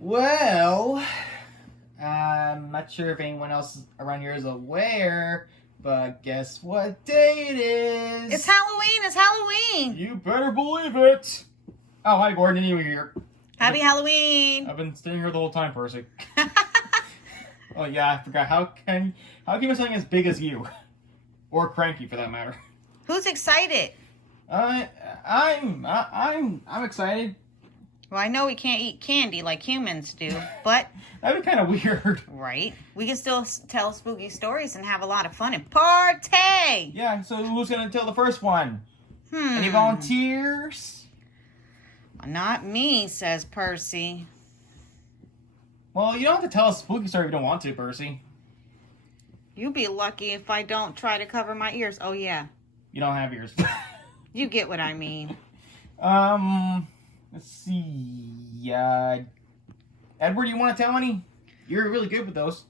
Well, I'm not sure if anyone else around here is aware, but guess what day it is? It's Halloween! It's Halloween! You better believe it! Oh, hi, Gordon. You here? Happy Halloween! I've been staying here the whole time, Percy. Oh yeah, I forgot. How can you miss something as big as you, or Cranky for that matter? Who's excited? I'm excited. Well, I know we can't eat candy like humans do, but... That'd be kind of weird. Right? We can still tell spooky stories and have a lot of fun and party! Yeah, so who's gonna tell the first one? Any volunteers? Not me, says Percy. Well, you don't have to tell a spooky story if you don't want to, Percy. You'll be lucky if I don't try to cover my ears. Oh, yeah. You don't have ears. You get what I mean. Let's see. Edward, you want to tell any? You're really good with those.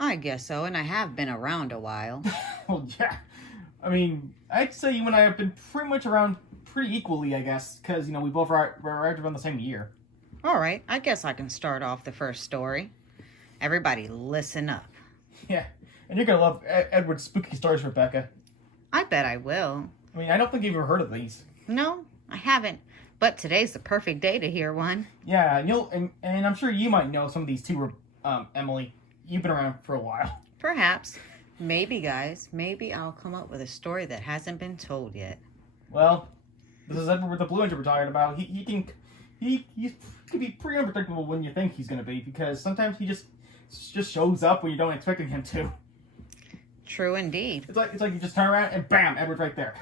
I guess so, and I have been around a while. Well, yeah. I mean, I'd say you and I have been pretty much around pretty equally, I guess, because, we both arrived around the same year. All right, I guess I can start off the first story. Everybody listen up. Yeah, and you're going to love Edward's spooky stories, Rebecca. I bet I will. I mean, I don't think you've ever heard of these. No, I haven't. But today's the perfect day to hear one. Yeah, and I'm sure you might know some of these too, Emily. You've been around for a while. Perhaps. Maybe, guys. Maybe I'll come up with a story that hasn't been told yet. Well, this is Edward with the Blue Angel we're talking about. He can be pretty unpredictable when you think he's going to be, because sometimes he just shows up when you don't expect him to. True indeed. It's like you just turn around and bam, Edward's right there.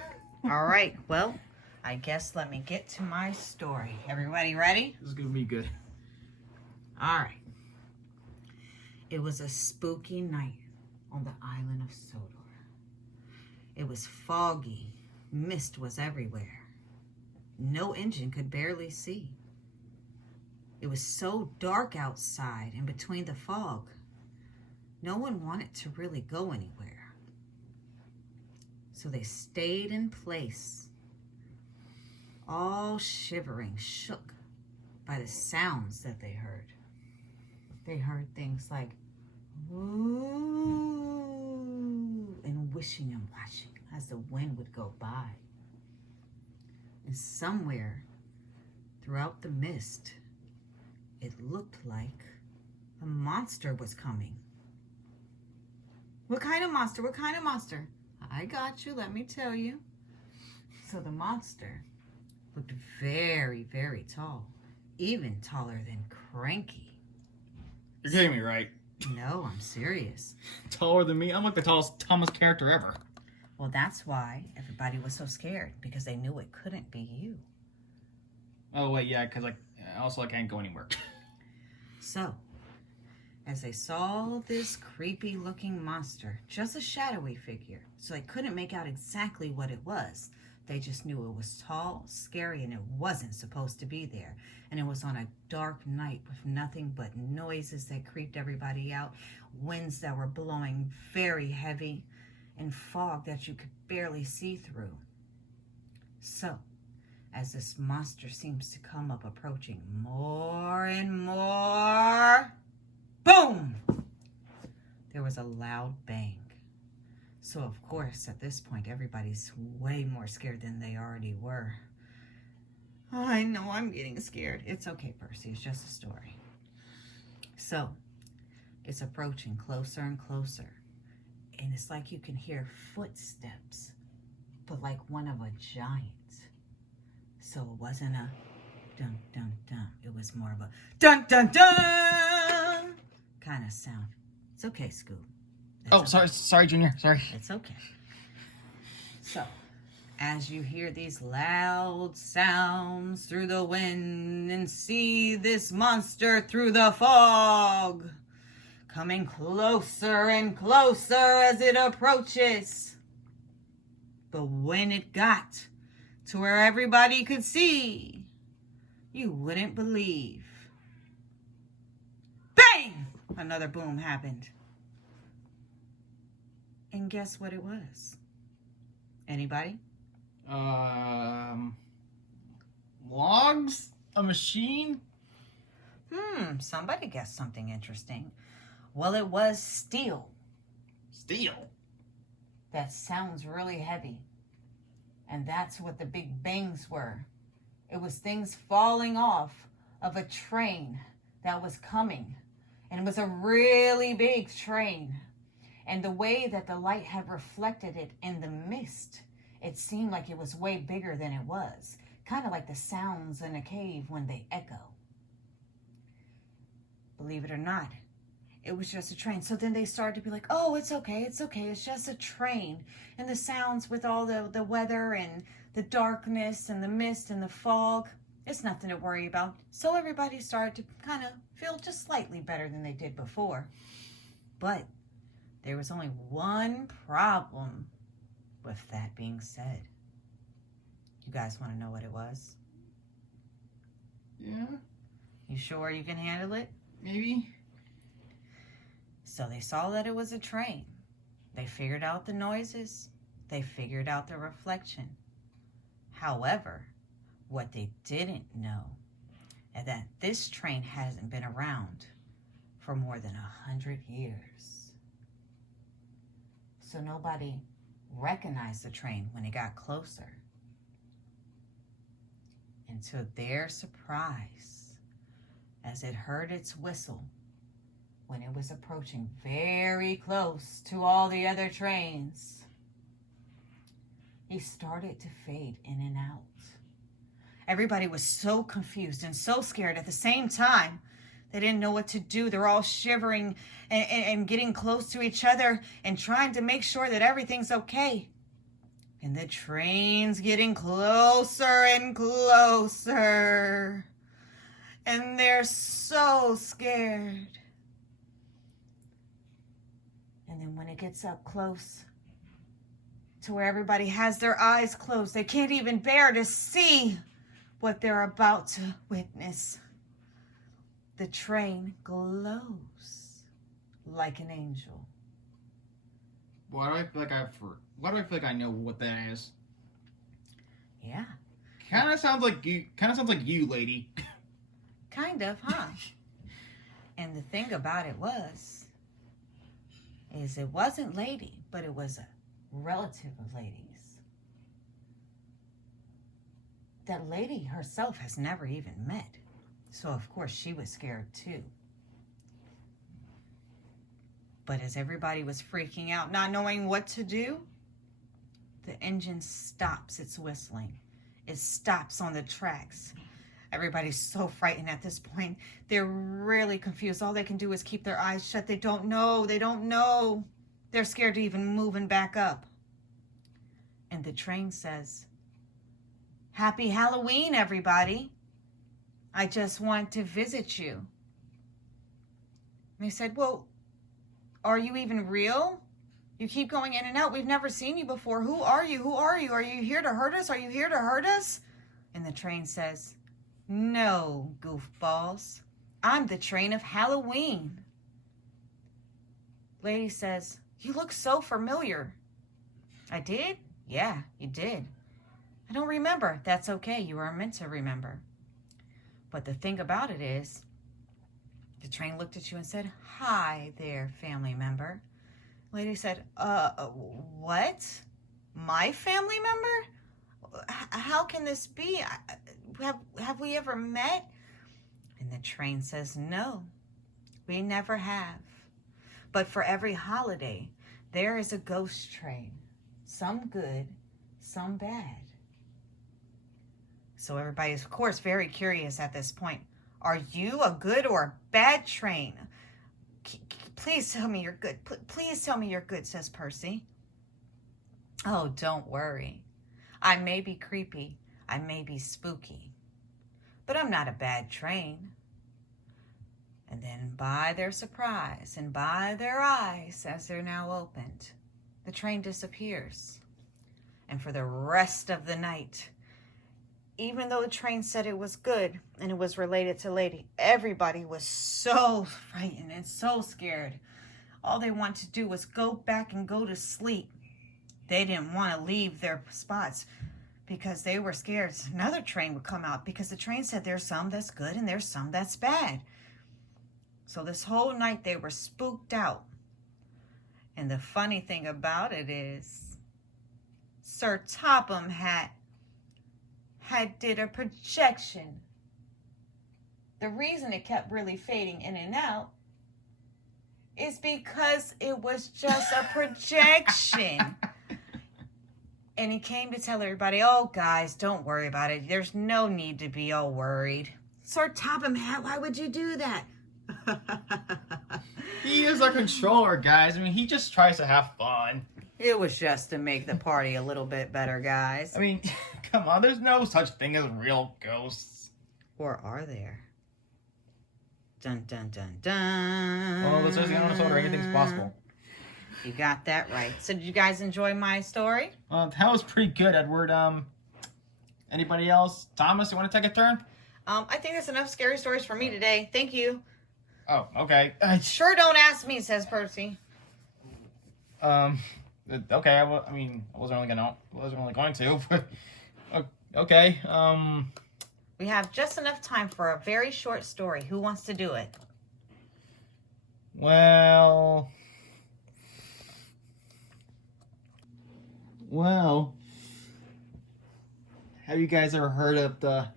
All right, well, I guess let me get to my story. Everybody ready? This is going to be good. All right. It was a spooky night on the island of Sodor. It was foggy. Mist was everywhere. No engine could barely see. It was so dark outside and between the fog, no one wanted to really go anywhere. So they stayed in place, all shivering, shook by the sounds that they heard. They heard things like, ooh, and wishing and watching as the wind would go by. And somewhere throughout the mist, it looked like a monster was coming. What kind of monster? What kind of monster? I got you, let me tell you. So the monster looked very, very tall, even taller than Cranky. You're kidding me, right? No, I'm serious. Taller than me? I'm like the tallest character ever. Well, that's why everybody was so scared, because they knew it couldn't be you. Oh, wait, yeah, because I can't go anywhere. So, as they saw this creepy-looking monster, just a shadowy figure, so they couldn't make out exactly what it was. They just knew it was tall, scary, and it wasn't supposed to be there. And it was on a dark night with nothing but noises that creeped everybody out, winds that were blowing very heavy, and fog that you could barely see through. So, as this monster seems to come up, approaching more and more, boom! There was a loud bang. So, of course, at this point, everybody's way more scared than they already were. I know I'm getting scared. It's okay, Percy. It's just a story. So, it's approaching closer and closer. And it's like you can hear footsteps, but like one of a giant. So it wasn't a dun dun dun. It was more of a dun dun dun kind of sound. It's okay, Scoop. Sorry, Junior. Sorry. It's okay. So, as you hear these loud sounds through the wind and see this monster through the fog, coming closer and closer as it approaches. But when it got to where everybody could see, you wouldn't believe. Bang! Another boom happened. And guess what it was? Anybody? Logs? A machine? Somebody guessed something interesting. Well, it was steel. Steel? That sounds really heavy. And that's what the big bangs were. It was things falling off of a train that was coming. And it was a really big train. And the way that the light had reflected it in the mist, it seemed like it was way bigger than it was. Kind of like the sounds in a cave when they echo. Believe it or not, it was just a train. So then they started to be like, oh, it's okay, it's just a train. And the sounds with all the weather and the darkness and the mist and the fog, it's nothing to worry about. So everybody started to kind of feel just slightly better than they did before. But there was only one problem with that being said. You guys want to know what it was? Yeah. You sure you can handle it? Maybe. So they saw that it was a train. They figured out the noises. They figured out the reflection. However, what they didn't know is that this train hasn't been around for more than 100 years. So nobody recognized the train when it got closer. And to their surprise, as it heard its whistle, when it was approaching very close to all the other trains, it started to fade in and out. Everybody was so confused and so scared at the same time. They didn't know what to do. They're all shivering and getting close to each other and trying to make sure that everything's okay. And the train's getting closer and closer. And they're so scared. And then when it gets up close to where everybody has their eyes closed, they can't even bear to see what they're about to witness. The train glows like an angel. Why do I feel like I know what that is? Yeah. Kind of sounds like you, lady. Kind of, huh? And the thing about it is it wasn't Lady, but it was a relative of Lady's. That Lady herself has never even met. So of course she was scared too. But as everybody was freaking out, not knowing what to do, the engine stops its whistling. It stops on the tracks. Everybody's so frightened at this point. They're really confused. All they can do is keep their eyes shut. They don't know. They're scared to even moving back up. And the train says, "Happy Halloween, everybody. I just want to visit you." And they said, "Well, are you even real? You keep going in and out. We've never seen you before. Who are you? Who are you? Are you here to hurt us? Are you here to hurt us?" And the train says, "No, goofballs. I'm the train of Halloween." Lady says, "You look so familiar." "I did? Yeah, you did. I don't remember." "That's okay. You were meant to remember." But the thing about it is, the train looked at you and said, "Hi there, family member." Lady said, what? My family member? How can this be? Have we ever met?" And the train says, "No, we never have. But for every holiday, there is a ghost train. Some good, some bad." So everybody is, of course, very curious at this point. "Are you a good or a bad train? Please tell me you're good. Please tell me you're good," says Percy. "Oh, don't worry. I may be creepy. I may be spooky. But I'm not a bad train." And then by their surprise and by their eyes, as they're now opened, the train disappears. And for the rest of the night, even though the train said it was good and it was related to Lady, everybody was so frightened and so scared. All they wanted to do was go back and go to sleep. They didn't want to leave their spots because they were scared another train would come out, because the train said there's some that's good and there's some that's bad. So this whole night they were spooked out. And the funny thing about it is Sir Topham had did a projection. The reason it kept really fading in and out is because it was just a projection. And he came to tell everybody, oh, guys, don't worry about it. There's no need to be all worried. Sir Topham Hatt, why would you do that? He is a controller, guys. I mean, he just tries to have fun. It was just to make the party a little bit better, guys. I mean, come on, there's no such thing as real ghosts. Or are there? Dun, dun, dun, dun. Well, this is the honest order. Anything's possible. You got that right. So did you guys enjoy my story? That was pretty good, Edward. Anybody else? Thomas, you want to take a turn? I think that's enough scary stories for me today. Thank you. Oh, okay. Sure don't ask me, says Percy. Okay, I wasn't really going to, but okay. We have just enough time for a very short story. Who wants to do it? Well, have you guys ever heard of the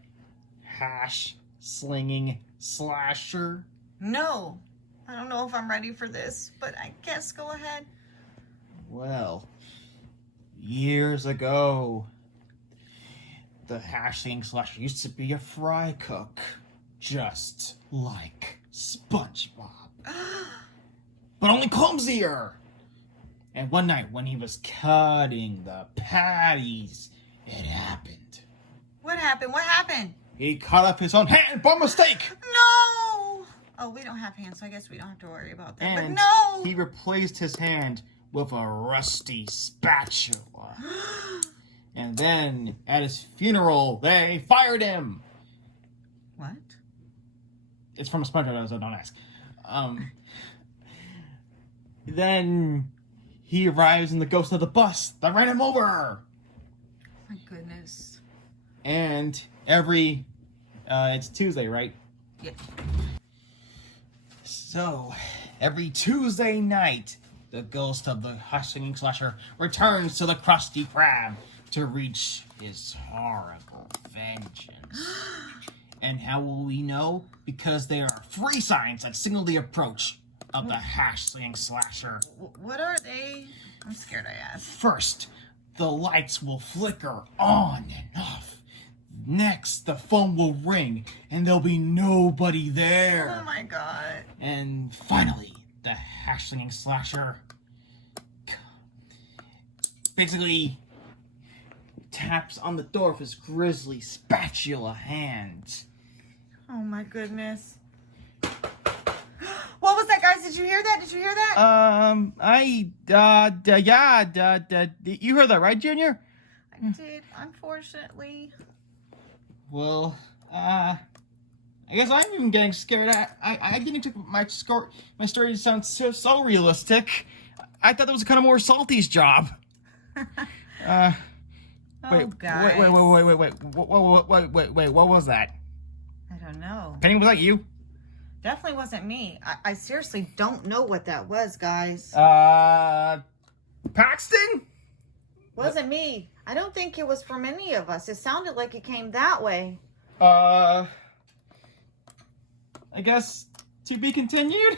hash slinging slasher? No. I don't know if I'm ready for this, but I guess go ahead. Well, years ago, the hash slinging slasher used to be a fry cook, just like SpongeBob. But only clumsier. And one night when he was cutting the patties, it happened. What happened? What happened? He cut up his own hand by mistake. No! Oh, we don't have hands, so I guess we don't have to worry about that. And but no! he replaced his hand with a rusty spatula. And then, at his funeral, they fired him. What? It's from a SpongeBob, so don't ask. Then he arrives in the ghost of the bus that ran him over. My goodness. And it's Tuesday, right? Yeah. So, every Tuesday night, the ghost of the hash slinging slasher returns to the Krusty Krab to reach his horrible vengeance. And how will we know? Because there are 3 signs that signal the approach of the hash slinging slasher. What are they? I'm scared I asked. First, the lights will flicker on and off. Next, the phone will ring and there'll be nobody there. Oh my god. And finally, the hash slinging slasher basically taps on the door with his grisly spatula hand. Oh my goodness. What was that, guys? Did you hear that? Did you hear that? You heard that, right, Junior? I did, unfortunately. Well, I guess I'm even getting scared. I didn't expect my story to sound so realistic. I thought that was kind of more Salty's job. Oh, Wait, guys. wait, what was that? I don't know. Penny, was that you? Definitely wasn't me. I seriously don't know what that was, guys. Paxton? Wasn't me. I don't think it was from any of us. It sounded like it came that way. I guess to be continued?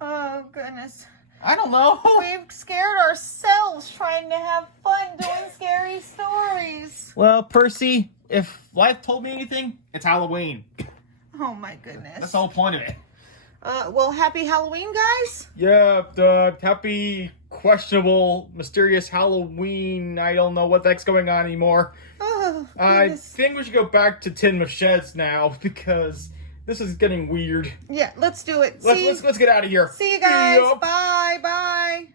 Oh, goodness. I don't know. We've scared ourselves trying to have fun doing scary stories. Well, Percy, if life told me anything, it's Halloween. Oh, my goodness. That's the whole point of it. Well, happy Halloween, guys. Yeah, happy, questionable, mysterious Halloween. I don't know what the heck's going on anymore. Oh, I goodness. think we should go back to Tin of Sheds now, because this is getting weird. Yeah, let's do it. Let's get out of here. See you guys. Yup. Bye.